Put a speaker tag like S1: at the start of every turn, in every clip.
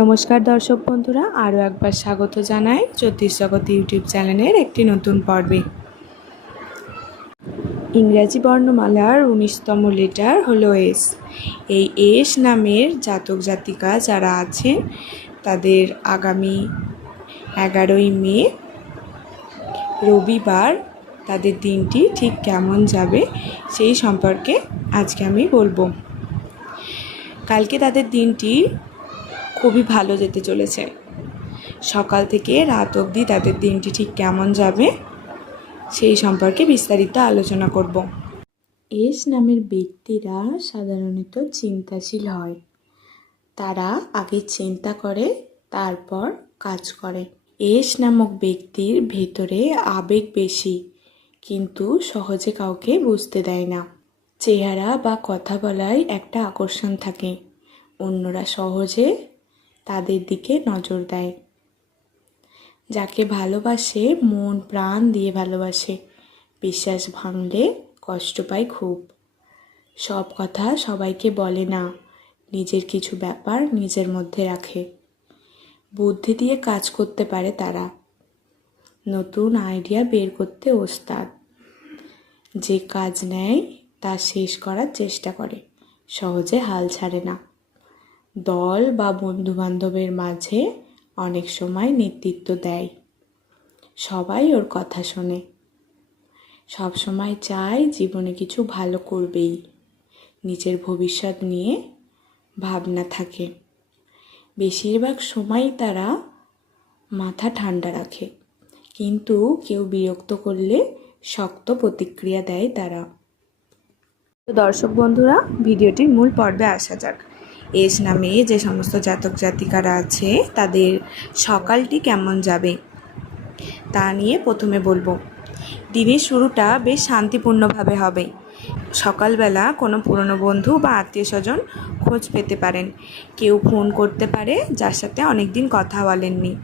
S1: নমস্কার দর্শক বন্ধুরা, আরও একবার স্বাগত জানাই জ্যোতিষ জগৎ ইউটিউব চ্যানেলের একটি নতুন পর্বে। ইংরাজি বর্ণমালার উনিশতম লেটার হলো এস। এই এস নামের জাতক জাতিকা যারা আছেন তাদের আগামী এগারোই মে, রবিবার তাদের দিনটি ঠিক কেমন যাবে সেই সম্পর্কে আজকে আমি বলব। কালকে তাদের দিনটি খুবই ভালো যেতে চলেছে। সকাল থেকে রাত অবধি তাদের দিনটি ঠিক কেমন যাবে, সেই সম্পর্কে বিস্তারিত আলোচনা করব। এস নামের ব্যক্তিরা সাধারণত চিন্তাশীল হয়। তারা আগে চিন্তা করে, তারপর কাজ করে। এস নামক ব্যক্তির ভেতরে আবেগ বেশি, কিন্তু সহজে কাউকে বুঝতে দেয় না। চেহারা বা কথা বলায় একটা আকর্ষণ থাকে। অন্যরা সহজে তাদের দিকে নজর দেয়। যাকে ভালোবাসে, মন, প্রাণ দিয়ে ভালোবাসে। বিশ্বাস ভাঙলে কষ্ট পায় খুব। সব কথা সবাইকে বলে না, নিজের কিছু ব্যাপার নিজের মধ্যে রাখে। বুদ্ধি দিয়ে কাজ করতে পারে তারা। নতুন আইডিয়া বের করতে ওস্তাদ। যে কাজ নেয়, তা শেষ করার চেষ্টা করে। সহজে হাল ছাড়ে না। দল বা বন্ধুবান্ধবের মাঝে অনেক সময় নেতৃত্ব দেয়। সবাই ওর কথা শোনে। সব সময় চায় জীবনে কিছু ভালো করবেই। নিজের ভবিষ্যৎ নিয়ে ভাবনা থাকে। বেশিরভাগ সময় তারা মাথা ঠান্ডা রাখে। কিন্তু কেউ বিরক্ত করলে শক্ত প্রতিক্রিয়া দেয় তারা। দর্শক বন্ধুরা, ভিডিওটির মূল পর্বে আসা যাক। এস নামে যে সমস্ত জাতক জাতিকারা আছে, তাদের সকালটি কেমন যাবে? তা নিয়ে প্রথমে বলব। দিনের শুরুটা বেশ শান্তিপূর্ণভাবে হবে। সকালবেলা কোনো পুরনো বন্ধু বা আত্মীয় স্বজন খোঁজ পেতে পারেন। কেউ ফোন করতে পারে, যার সাথে অনেক দিন কথা বলেননি।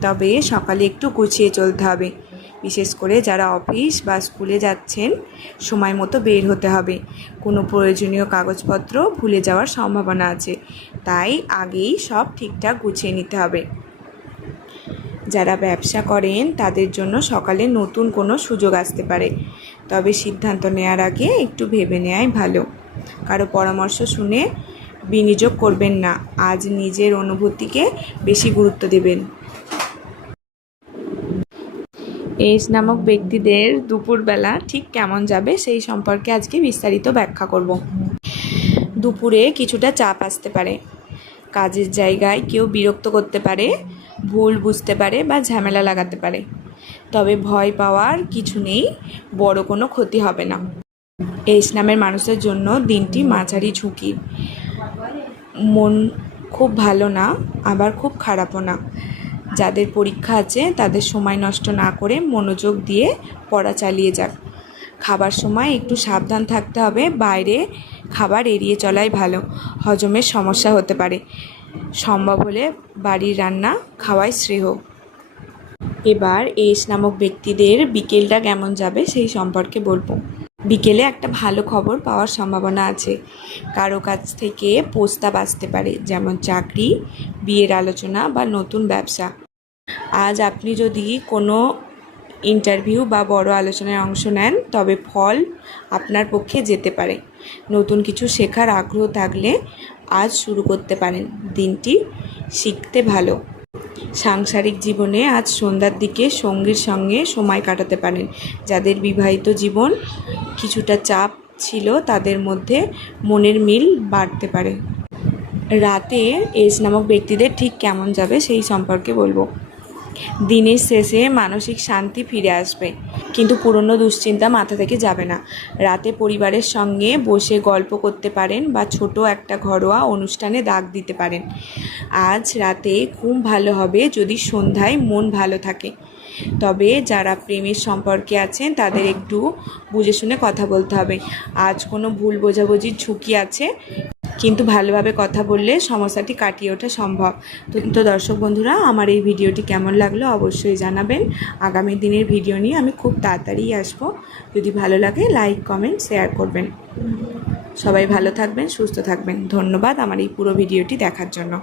S1: তবে সকালে একটু গুছিয়ে চলতে হবে। বিশেষ করে যারা অফিস বা স্কুলে যাচ্ছেন, সময় মতো বের হতে হবে। কোনো প্রয়োজনীয় কাগজপত্র ভুলে যাওয়ার সম্ভাবনা আছে। তাই আগেই সব ঠিকঠাক গুছিয়ে নিতে হবে। যারা ব্যবসা করেন, তাদের জন্য সকালে নতুন কোনো সুযোগ আসতে পারে। তবে সিদ্ধান্ত নেওয়ার আগে একটু ভেবে নেওয়াই ভালো। কারও পরামর্শ শুনে বিনিয়োগ করবেন না। আজ নিজের অনুভূতিকে বেশি গুরুত্ব দেবেন। এস নামক ব্যক্তিদের দুপুরবেলা ঠিক কেমন যাবে সেই সম্পর্কে আজকে বিস্তারিত ব্যাখ্যা করব। দুপুরে কিছুটা চাপ আসতে পারে। কাজের জায়গায় কেউ বিরক্ত করতে পারে, ভুল বুঝতে পারে বা ঝামেলা লাগাতে পারে। তবে ভয় পাওয়ার কিছু নেই, বড় কোনো ক্ষতি হবে না। এস নামের মানুষের জন্য দিনটি মাঝারি ঝুঁকি। মন খুব ভালো না, আবার খুব খারাপও না। যাদের পরীক্ষা আছে, তাদের সময় নষ্ট না করে মনোযোগ দিয়ে পড়া চালিয়ে যাক। খাবার সময় একটু সাবধান থাকতে হবে, বাইরে খাবার এড়িয়ে চলাই ভালো, হজমের সমস্যা হতে পারে। সম্ভব হলে বাড়ির রান্না খাওয়াই শ্রেয়। এবার এস নামক ব্যক্তিদের বিকেলটা কেমন যাবে সেই সম্পর্কে বলব। বিকেলে একটা ভালো খবর পাওয়ার সম্ভাবনা আছে। কারও কাছ থেকে প্রস্তাব আসতে পারে, যেমন চাকরি, বিয়ের আলোচনা বা নতুন ব্যবসা। আজ আপনি যদি কোনো ইন্টারভিউ বা বড় আলোচনায় অংশ নেন, তবে ফল আপনার পক্ষে যেতে পারে। নতুন কিছু শেখার আগ্রহ থাকলে আজ শুরু করতে পারেন। দিনটি শিখতে ভালো। সাংসারিক জীবনে আজ সন্ধ্যার দিকে সঙ্গীর সঙ্গে সময় কাটাতে পারেন। যাদের বিবাহিত জীবন কিছুটা চাপ ছিল, তাদের মধ্যে মনের মিল বাড়তে পারে। রাতে এস নামক ব্যক্তিদের ঠিক কেমন যাবে সেই সম্পর্কে বলব। দিনের শেষে মানসিক শান্তি ফিরে আসবে। কিন্তু পুরনো দুশ্চিন্তা মাথা থেকে যাবে না। রাতে পরিবারের সঙ্গে বসে গল্প করতে পারেন বা ছোট একটা ঘরোয়া অনুষ্ঠানে দাগ দিতে পারেন। আজ রাতে খুব ভালো হবে যদি সন্ধ্যায় মন ভালো থাকে। তবে যারা প্রেমের সম্পর্কে আছেন, তাদের একটু বুঝে শুনে কথা বলতে হবে। আজ কোনো ভুল বোঝাবুঝির ঝুঁকি আছে? কিন্তু ভালোভাবে কথা বললে সমস্যাটি কাটিয়ে ওঠা সম্ভব। তো দর্শক বন্ধুরা, আমার এই ভিডিওটি কেমন লাগল অবশ্যই জানাবেন। আগামী দিনের ভিডিও নিয়ে আমি খুব তাড়াতাড়ি আসব। যদি ভালো লাগে, লাইক, কমেন্ট, শেয়ার করবেন। সবাই ভালো থাকবেন, সুস্থ থাকবেন। ধন্যবাদ আমার এই পুরো ভিডিওটি দেখার জন্য।